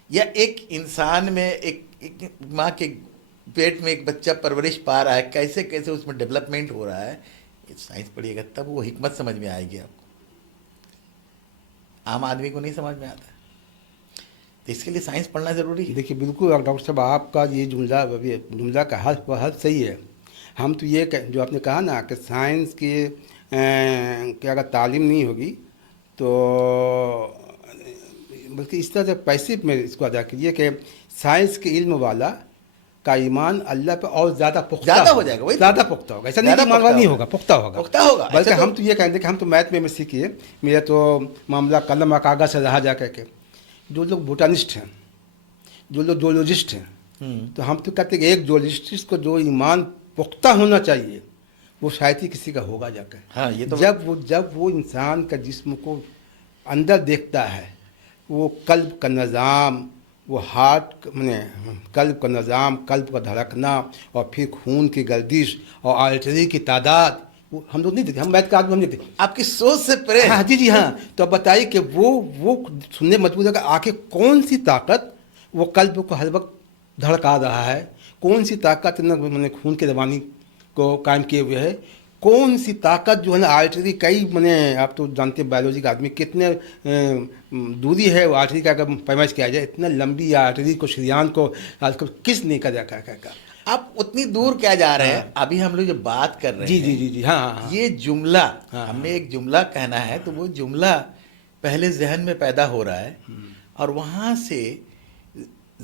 یا ایک انسان میں ایک ماں کے پیٹ میں ایک بچہ پرورش پا رہا ہے، کیسے کیسے اس میں ڈیولپمنٹ ہو رہا ہے، یہ سائنس پڑھیے گا تب وہ حکمت سمجھ میں آئے گی آپ کو. عام آدمی کو نہیں سمجھ میں آتا، تو اس کے لیے سائنس پڑھنا ضروری ہے. دیکھیے بالکل ڈاکٹر صاحب آپ کا یہ جملہ کا حد صحیح ہے. ہم تو یہ جو آپ نے کہا نا کہ سائنس کی کہ اگر تعلیم نہیں ہوگی تو بلکہ اس طرح سے پیسے میں اس کو ادا کیجیے کہ سائنس کے علم والا کا ایمان اللہ پہ اور زیادہ پختہ زیادہ ہو جائے گا، وہی زیادہ پختہ ہوگا. ایسا نہیں کہ ایمان والا نہیں ہوگا، پختہ ہوگا. پختہ ہوگا. بلکہ ایسا ہم تو یہ کہیں گے کہ ہم تو میتھ میں سیکھیے، میرا تو معاملہ قلم اور کاغذ سے رہا جا کر کے. جو لوگ بوٹانسٹ ہیں، جو لوگ زولوجسٹ ہیں، تو ہم تو کہتے ہیں کہ ایک زولوجسٹ کو جو ایمان پختہ ہونا چاہیے وہ شاید ہی کسی کا ہوگا جا کر. ہاں یہ تو جب وہ انسان کا جسم کو اندر دیکھتا ہے، وہ قلب کا نظام، وہ ہارٹ قلب کا نظام، قلب کا دھڑکنا، اور پھر خون کی گردش اور آرٹری کی تعداد، وہ ہم لوگ نہیں دیکھتے. ہم بیٹھ کے آدمی ہم نہیں دیکھتے. آپ کی سوچ سے پرے. ہاں جی جی ہاں. تو اب بتائیے کہ وہ سننے مجبور ہے کہ آخر کون سی طاقت وہ قلب کو ہر وقت دھڑکا رہا ہے، کون سی طاقت خون کی روانی کو قائم کیے ہوئے ہے، کون سی طاقت جو ہے نا آرٹری کئی آپ تو جانتے ہیں بایولوجی کا آدمی کتنے دوری ہے وہ آرٹری کا اگر پیمائش کیا جائے، اتنا لمبی آرٹری کو شریان کو آج کل کس نے کا آپ اتنی دور کیا جا رہے ہیں. ابھی ہم لوگ جو بات کر رہے ہیں، جی جی جی جی ہاں. یہ جملہ ہم نے ایک جملہ کہنا ہے تو وہ جملہ پہلے ذہن میں پیدا ہو رہا ہے، اور وہاں سے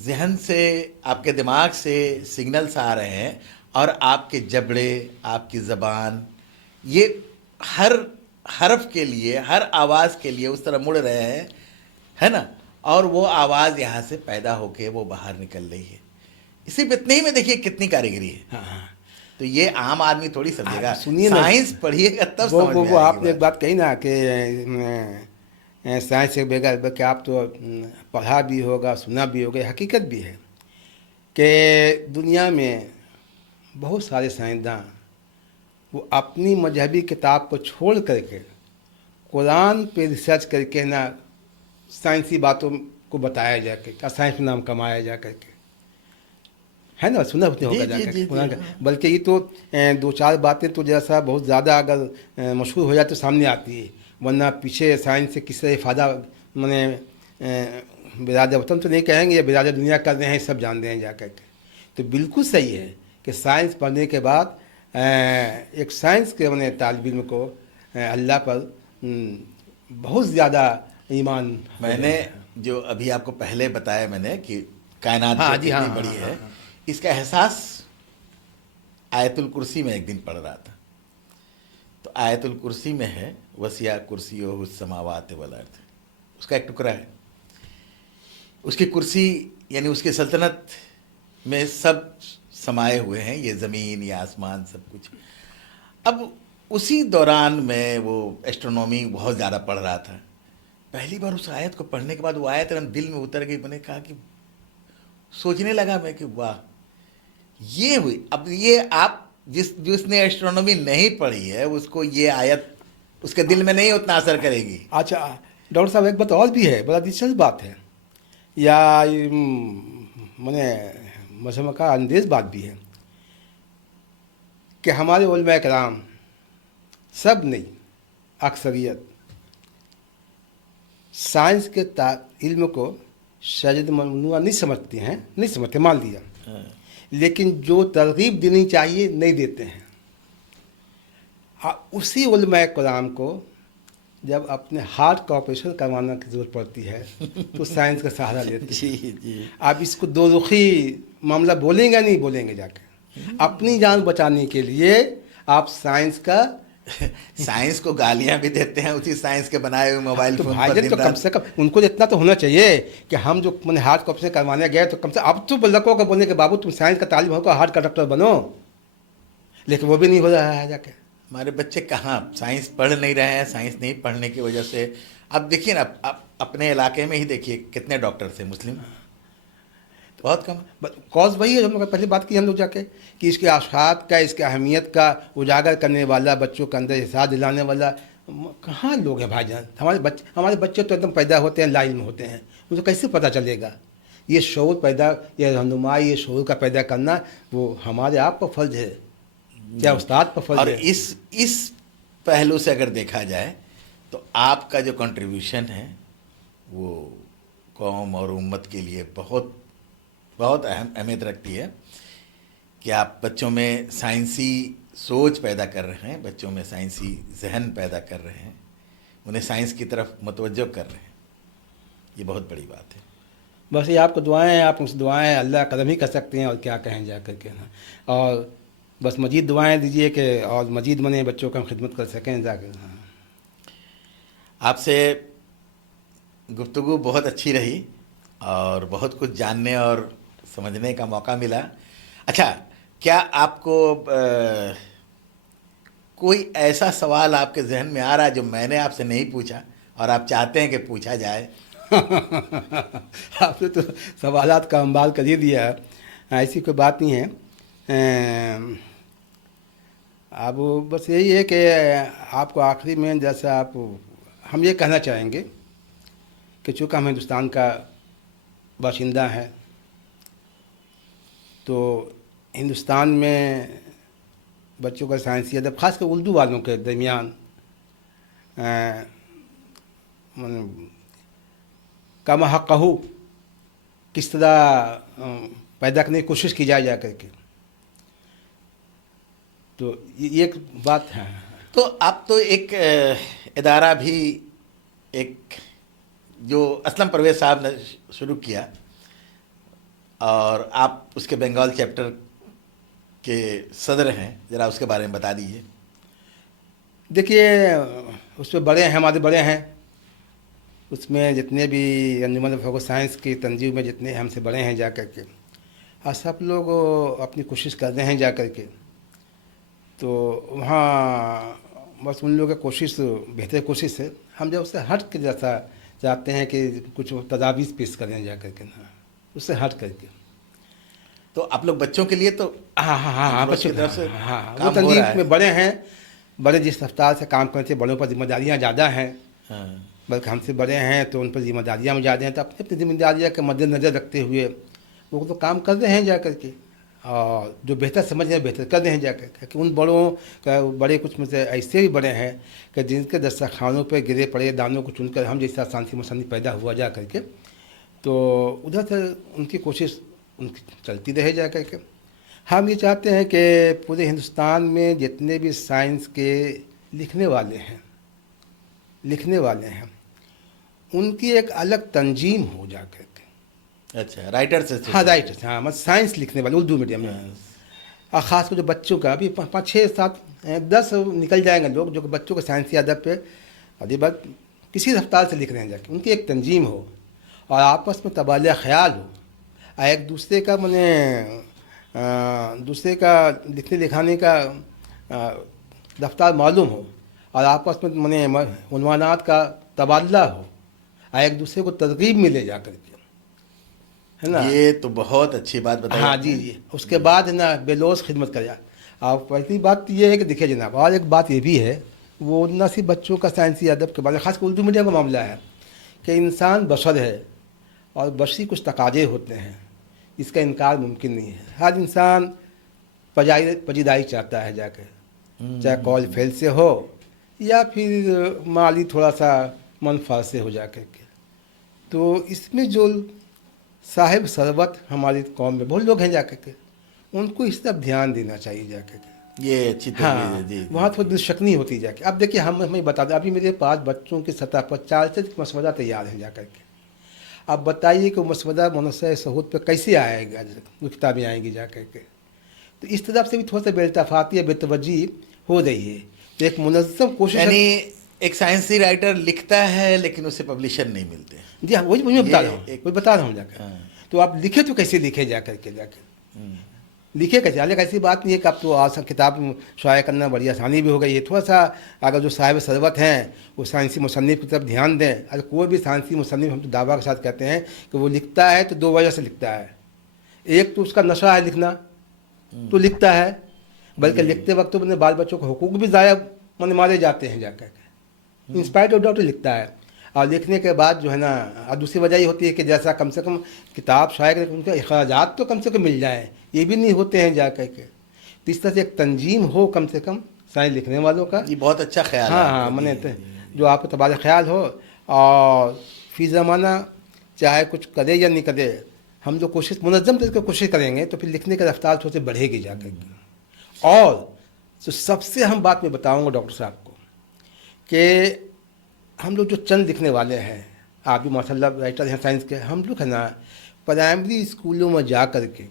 ذہن سے آپ کے دماغ سے سگنلز آ رہے ہیں، اور آپ کے جبڑے، آپ کی زبان، یہ ہر حرف کے لیے، ہر آواز کے لیے اس طرح مڑ رہے ہیں، ہے نا؟ اور وہ آواز یہاں سے پیدا ہو کے وہ باہر نکل رہی ہے. صرف اتنے ہی میں دیکھیے کتنی کاریگری ہے. تو یہ عام آدمی تھوڑی سمجھے گا. سنیے نا، سائنس پڑھیے گا تب سمجھ میں وہ آئے آپ گی نے ایک بات کہی نا کہ سائنس سے بغیر، بلکہ آپ تو پڑھا بھی ہوگا، سنا بھی ہوگا، حقیقت بھی ہے کہ دنیا میں بہت سارے سائنسداں وہ اپنی مذہبی کتاب کو چھوڑ کر کے قرآن پہ ریسرچ کر کے نا سائنسی باتوں کو بتایا جا کے سائنس میں نام کمایا جا کر کے، ہے نا؟ سنا ہوگا جا کر قرآن کا. بلکہ یہ تو دو چار باتیں تو جیسا بہت زیادہ اگر مشہور ہو جائے تو سامنے آتی ہے، ورنہ پیچھے سائنس سے کس طرح فائدہ برادر وطن تو نہیں کہیں گے، یا برادر دنیا کر رہے ہیں، سب جان رہے ہیں جا کر کے. تو بالکل صحیح ہے کہ سائنس پڑھنے کے بعد ایک سائنس کے طالب علم کو اللہ پر بہت زیادہ ایمان. میں نے جو ابھی آپ کو پہلے بتایا میں نے کہ کائنات کتنی بڑی ہے، اس کا احساس آیت الکرسی میں ایک دن پڑھ رہا تھا. تو آیت الکرسی میں ہے وسیع کرسیہ السماوات والارض، اس کا ایک ٹکڑا ہے. اس کی کرسی یعنی اس کی سلطنت میں سب سمائے ہوئے ہیں، یہ زمین، یہ آسمان، سب کچھ. اب اسی دوران میں وہ ایسٹرونومی بہت زیادہ پڑھ رہا تھا. پہلی بار اس آیت کو پڑھنے کے بعد وہ آیت دل میں اتر گئی. میں نے کہا کہ سوچنے لگا میں کہ واہ، یہ ہوئی. اب یہ آپ جس نے ایسٹرونومی نہیں پڑھی ہے اس کو یہ آیت اس کے دل میں نہیں اتنا اثر کرے گی. اچھا ڈاکٹر صاحب ایک بات اور بھی ہے، بڑا دلچسپ بات ہے، یا مجھے کا اندیز بات بھی ہے کہ ہمارے علماء کرام سب نہیں، اکثریت سائنس کے علم کو شاید ممنوع نہیں سمجھتے، مان لیا، لیکن جو ترغیب دینی چاہیے نہیں دیتے ہیں. اسی علماء کرام کو جب اپنے ہارٹ کا آپریشن کروانا کی ضرورت پڑتی ہے تو سائنس کا سہارا لیتے ہیں. جی جی. آپ اس کو دو رخی معاملہ بولیں گے نہیں بولیں گے جا کے. اپنی جان بچانے کے لیے آپ سائنس کا سائنس کو گالیاں بھی دیتے ہیں اسی سائنس کے بنائے ہوئے موبائل تو فون بھائی پر جان دن تو کم رات. سے کم ان کو اتنا تو ہونا چاہیے کہ ہم جو ہارٹ کا آپریشن کروانے گئے تو کم سے اب تو لڑکوں کا بولنے کے بابو تم سائنس کا تعلیم ہو کر ہارٹ کا ڈاکٹر بنو, لیکن وہ بھی نہیں ہو رہا ہے جا کے. ہمارے بچے کہاں سائنس پڑھ نہیں رہے ہیں. سائنس نہیں پڑھنے کی وجہ سے اب دیکھیے نا, اب اپنے علاقے میں ہی دیکھیے کتنے ڈاکٹر تھے مسلم, بہت کم. کاز وہی ہے جو ہم لوگ پہلے بات کی ہم لوگ جا کے کہ اس کے اشاعت کا, اس کے اہمیت کا اجاگر کرنے والا, بچوں کے اندر احساس دلانے والا کہاں لوگ ہیں بھائی جان. ہمارے بچے تو ایک دم پیدا ہوتے ہیں لائن میں ہوتے ہیں, ان کو کیسے پتہ چلے گا. یہ شعور پیدا, یہ رہنمائی, یہ شعور کا پیدا کرنا وہ ہمارے آپ کا فرض ہے, کیا استاد پر فرض اور ہے. اس پہلو سے اگر دیکھا جائے تو آپ کا جو کنٹریبیوشن ہے وہ قوم اور امت کے لیے بہت بہت اہمیت رکھتی ہے کہ آپ بچوں میں سائنسی سوچ پیدا کر رہے ہیں, بچوں میں سائنسی ذہن پیدا کر رہے ہیں, انہیں سائنس کی طرف متوجہ کر رہے ہیں. یہ بہت بڑی بات ہے. بس یہ آپ کو دعائیں ہیں, آپ اس دعائیں اللہ قدم ہی کر سکتے ہیں اور کیا کہیں جا کر کے نا. اور بس مزید دعائیں دیجیے کہ اور مزید بچوں کا ہم خدمت کر سکیں جا کے. آپ سے گفتگو بہت اچھی رہی اور بہت کچھ جاننے اور سمجھنے کا موقع ملا. اچھا, کیا آپ کو کوئی ایسا سوال آپ کے ذہن میں آ رہا ہے جو میں نے آپ سے نہیں پوچھا اور آپ چاہتے ہیں کہ پوچھا جائے؟ آپ نے تو سوالات کا انبار کر ہی دیا, ایسی کوئی بات نہیں ہے. اب بس یہی ہے کہ آپ کو آخری میں جیسا آپ ہم یہ کہنا چاہیں گے کہ چونکہ ہم ہندوستان کا باشندہ ہیں تو ہندوستان میں بچوں کا سائنسی ادب خاص کر اردو والوں کے درمیان کم حق کس طرح پیدا کرنے کی کوشش کی جائے جا کر کے, تو یہ ایک بات ہے. تو آپ تو ایک ادارہ بھی ایک جو اسلم پرویز صاحب نے شروع کیا اور آپ اس کے بنگال چیپٹر کے صدر ہیں, ذرا اس کے بارے میں بتا دیجیے. دیکھیے اس میں بڑے ہیں, ہمارے بڑے ہیں, اس میں جتنے بھی انجمن فوق سائنس کی تنظیم میں جتنے ہم سے بڑے ہیں جا کر کے, اور سب لوگ اپنی کوشش کر رہے ہیں جا کر کے. تو وہاں بس ان لوگوں کی کوشش بہتر کوشش ہے. ہم جب اس سے ہٹ کے جیسا چاہتے ہیں کہ کچھ تجاویز پیش کریں جا کر کے نا, اس سے ہٹ کر کے. تو آپ لوگ بچوں کے لیے تو ہاں بچوں کی طرف سے وہ کام ہو تنظیم رہا ہے. میں بڑے ہیں, بڑے جس رفتار سے کام کرتے ہیں, بڑوں پر ذمہ داریاں زیادہ ہیں, بلکہ ہم سے بڑے ہیں تو ان پر ذمہ داریاں بھی زیادہ ہیں. تو اپنی اپنی ذمہ داریاں کے مد نظر رکھتے ہوئے وہ تو کام کر رہے ہیں جا کر کے, اور جو بہتر سمجھ رہے ہیں بہتر کر رہے ہیں جا کر کے. کہ ان بڑوں کا بڑے کچھ میں سے ایسے بھی بڑے ہیں کہ جن کے دسترخوانوں پہ گرے پڑے دانوں کو چن کر ہم جیسا سانسی مسانی پیدا ہوا جا کر کے, تو ادھر سے ان کی کوشش ان کی چلتی رہے جا کر کے. ہم یہ چاہتے ہیں کہ پورے ہندوستان میں جتنے بھی سائنس کے لکھنے والے ہیں ان کی ایک الگ تنظیم ہو جا کر کے. اچھا, رائٹر سے. ہاں رائٹر, ہاں مطلب سائنس لکھنے والے اردو میڈیم میں, اور خاص کر جو بچوں کا ابھی 5 6 7 10 نکل جائیں گے لوگ جو کہ بچوں کے سائنسی ادب پہ ادیبت کسی رفتار سے لکھ رہے ہیں جا کے. ان کی ایک تنظیم ہو اور آپس میں تبادلہ خیال ہو, اور ایک دوسرے کا دوسرے کا لکھنے لکھانے کا رفتار معلوم ہو, اور آپس میں عنوانات کا تبادلہ ہو, اور ایک دوسرے کو ترغیب ملے جا کر کے, ہے نا. یہ تو بہت اچھی بات بتائی. ہاں جی. اس کے بعد ہے نا بے لوث خدمت کرے. آپ پہلی بات یہ ہے کہ دیکھیے جناب, اور ایک بات یہ بھی ہے, وہ نہ صرف بچوں کا سائنسی ادب کے بارے میں خاص کر اردو میڈیم کا معاملہ ہے کہ انسان بشر ہے اور بشری کچھ تقاضے ہوتے ہیں, اس کا انکار ممکن نہیں ہے. ہر انسان پجیدائی چاہتا ہے جا کے, چاہے کال فیل سے ہو یا پھر مالی تھوڑا سا منفع سے ہو جا کر کے. تو اس میں جو صاحب ثروت ہماری قوم میں بہت لوگ ہیں جا کر کے, ان کو اس طرف دھیان دینا چاہیے جا کر کے. یہ اچھی ہاں تجویز ہے جی وہاں تھوڑی دل شکنی ہوتی جا کے. اب دیکھیے ہمیں بتا دیں ابھی میرے پاس بچوں کی سطح پر 4 مسودہ تیار ہیں جا کر کے. اب بتائیے کہ وہ مسودہ منصع ثبوت پہ کیسے آئے گا, وہ کتابیں آئیں گی جا کر کے. تو اس طرف سے بھی تھوڑا سا بے التفاتی یا بے توجہی ہو رہی ہے. تو ایک منظم کوشش یعنی ایک سائنسی رائٹر لکھتا ہے لیکن اسے پبلشر نہیں ملتے. جی ہاں وہی میں بتا رہا ہوں, ایک وہی بتا رہا ہوں جا کر. تو آپ لکھے تو کیسے لکھے جا کر کے لکھے کیسے. حالانکہ ایسی بات نہیں ہے کہ اب تو کتاب شائع کرنا بڑی آسانی بھی ہو گئی ہے. تھوڑا سا اگر جو صاحب ثروت ہیں وہ سائنسی مصنف کی طرف دھیان دیں. اگر کوئی بھی سائنسی مصنف ہم تو دعویٰ کے ساتھ کہتے ہیں کہ وہ لکھتا ہے تو 2 وجہ سے لکھتا ہے. ایک تو اس کا نشہ ہے لکھنا تو لکھتا ہے, بلکہ لکھتے وقت تو اپنے بال بچوں کے حقوق بھی ضائع مارے جاتے ہیں جا کر کے. انسپائرڈ آف ڈاؤٹ لکھتا ہے. اور لکھنے کے بعد جو ہے نا اور دوسری وجہ یہ ہوتی ہے کہ جیسا کم سے کم کتاب شائع کریں ان کے اخراجات تو کم سے کم مل جائیں, یہ بھی نہیں ہوتے ہیں جا کر کے. تو اس طرح سے ایک تنظیم ہو کم سے کم سائنس لکھنے والوں کا. یہ بہت اچھا خیال ہے. ہاں میں نے جو آپ کو تبادلہ خیال ہو, اور فی زمانہ چاہے کچھ کرے یا نہیں کرے ہم جو کوشش منظم طریقے سے کوشش کریں گے تو پھر لکھنے کا رفتار تھوڑی سی بڑھے گی جا کر کے. اور تو سب سے اہم بات میں بتاؤں گا ڈاکٹر صاحب کو کہ ہم لوگ جو چند لکھنے والے ہیں, آپ بھی ماشاء اللہ رائٹر ہیں سائنس کے, ہم لوگ ہے نا پرائمری اسکولوں میں جا کر کے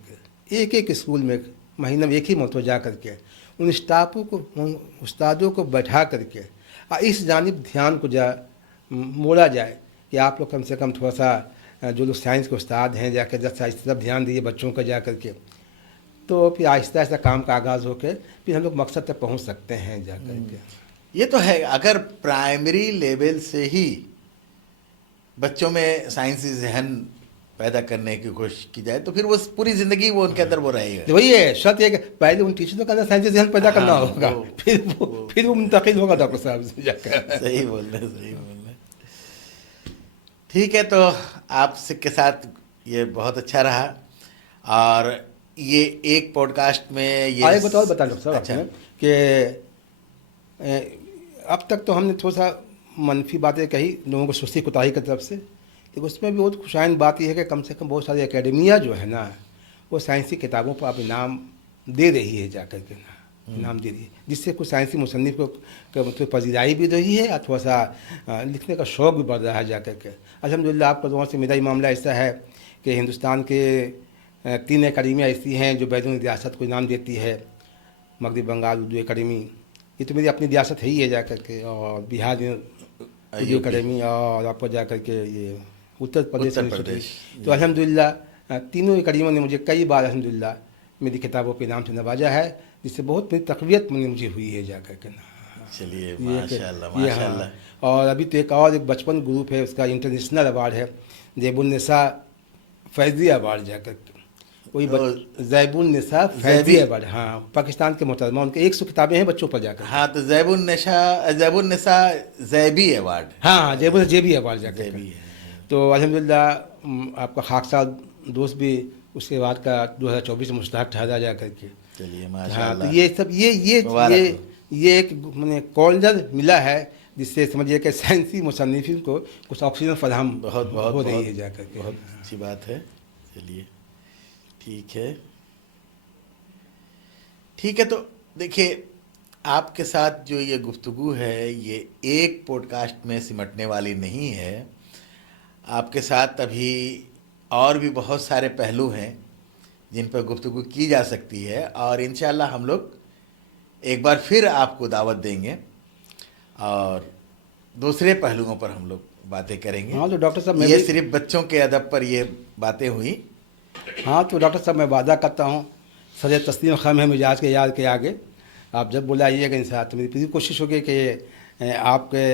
ایک اسکول میں مہینہ میں ایک ہی مرتبہ جا کر کے ان اسٹافوں کو استادوں کو بیٹھا کر کے اس جانب دھیان کو موڑا جائے کہ آپ لوگ کم سے کم تھوڑا سا جو لوگ سائنس کے استاد ہیں جا کے اس طرف دھیان دیجیے بچوں کا جا کر کے. تو پھر آہستہ آہستہ کام کا آغاز ہو کے پھر ہم لوگ مقصد تک پہنچ سکتے ہیں جا کر کے. یہ تو ہے اگر پرائمری لیول سے ہی بچوں میں سائنسی ذہن پیدا کرنے کی کوشش کی جائے تو پھر وہ پوری زندگی وہ ان کے اندر وہ رہے گا. وہی ہے شرط یہ کہ پہلے ان ٹیچروں کا اندر سائنسی ذہن پیدا کرنا ہوگا, پھر وہ منتقل ہوگا ڈاکٹر صاحب سے جا کر. صحیح بول رہے صحیح بول رہے. ٹھیک ہے, تو آپ کے ساتھ یہ بہت اچھا رہا. اور یہ ایک پوڈ کاسٹ میں یہ ایک بات اور بتا ڈاکٹر صاحب اچھا کہ اب تک تو ہم نے تھوڑا سا منفی باتیں کہی لوگوں کو سستی کوتاہی کی طرف سے, لیکن اس میں بھی بہت خوشائن بات یہ ہے کہ کم سے کم بہت ساری اکیڈمیاں جو ہے نا وہ سائنسی کتابوں پر اب انعام دے رہی ہے جا کر کے نا, انعام دے رہی ہے, جس سے کچھ سائنسی مصنف کو مطلب پذیرائی بھی رہی ہے اور تھوڑا سا لکھنے کا شوق بھی بڑھ رہا ہے جا کر کے. الحمدللہ آپ کا دعا سے میرا ہی معاملہ ایسا ہے کہ ہندوستان کے 3 اکیڈمیاں ایسی ہیں جو بیرون ریاست کو انعام دیتی ہے. مغرب بنگال اردو اکیڈمی یہ تو میری اپنی ریاست ہے ہی ہے جا کر کے, اور بہار اردو اکیڈمی, اور آپ کو جا کر کے یہ اتر پردیش. تو الحمدللہ تینوں اکیڈمیوں نے مجھے کئی بار الحمدللہ میری کتابوں کے نام سے نوازا ہے, جس سے بہت بڑی تقویت مجھے ہوئی ہے جا کر کے. چلیے ماشاءاللہ ماشاءاللہ. اور ابھی تو ایک بچپن گروپ ہے, اس کا انٹرنیشنل ایوارڈ ہے زیب النساء فیضی ایوارڈ جا کر کے. وہی زیب النساء فیضی ایوارڈ, ہاں پاکستان کے محترمہ, ان کے 100 کتابیں ہیں بچوں پر جا کر. ہاں تو زیب النساء زیبی ایوارڈ. ہاں جیبی ایوارڈ جا کر. تو الحمدللہ آپ کا خاکسار دوست بھی اس کے بعد کا 2024 میں مستحق ٹھہرا جا کر کے. چلیے ہاں ماشاءاللہ. تو یہ سب یہ ایک کالڈر ملا ہے جس سے سمجھیے کہ سائنسی مصنفین کو کچھ آکسیجن فراہم ہو رہی ہے جا کر کے. بہت اچھی بات ہے. چلیے ٹھیک ہے. ٹھیک ہے, تو دیکھیے آپ کے ساتھ جو یہ گفتگو ہے یہ ایک پوڈ کاسٹ میں سمٹنے والی نہیں ہے. آپ کے ساتھ ابھی اور بھی بہت سارے پہلو ہیں جن پر گفتگو کی جا سکتی ہے, اور انشاءاللہ ہم لوگ ایک بار پھر آپ کو دعوت دیں گے اور دوسرے پہلوؤں پر ہم لوگ باتیں کریں گے. ہاں تو ڈاکٹر صاحب یہ صرف بچوں کے ادب پر یہ باتیں ہوئی. ہاں تو ڈاکٹر صاحب میں وعدہ کرتا ہوں سر تسلیم خم ہے مجاز کے یاد کے آگے, آپ جب بلائیے گا انشاءاللہ تو میری پوری کوشش ہوگی کہ آپ کے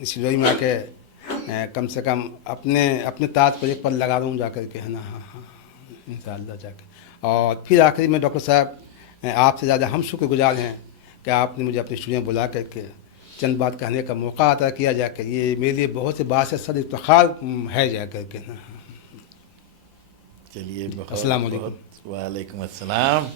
اس لوئی میں آ کے کم سے کم اپنے تاج پر ایک پر لگا دوں جا کر کے, ہے نا. ہاں انشاءاللہ جا کے. اور پھر آخری میں ڈاکٹر صاحب آپ سے زیادہ ہم شکر گزار ہیں کہ آپ نے مجھے اپنے اسٹوڈیو میں بلا کر کے چند بات کہنے کا موقع عطا کیا جا کر. یہ میرے لیے بہت سے باعث صد افتخار ہے جا کر کے نا. چلیے السلام علیکم. وعلیکم السلام.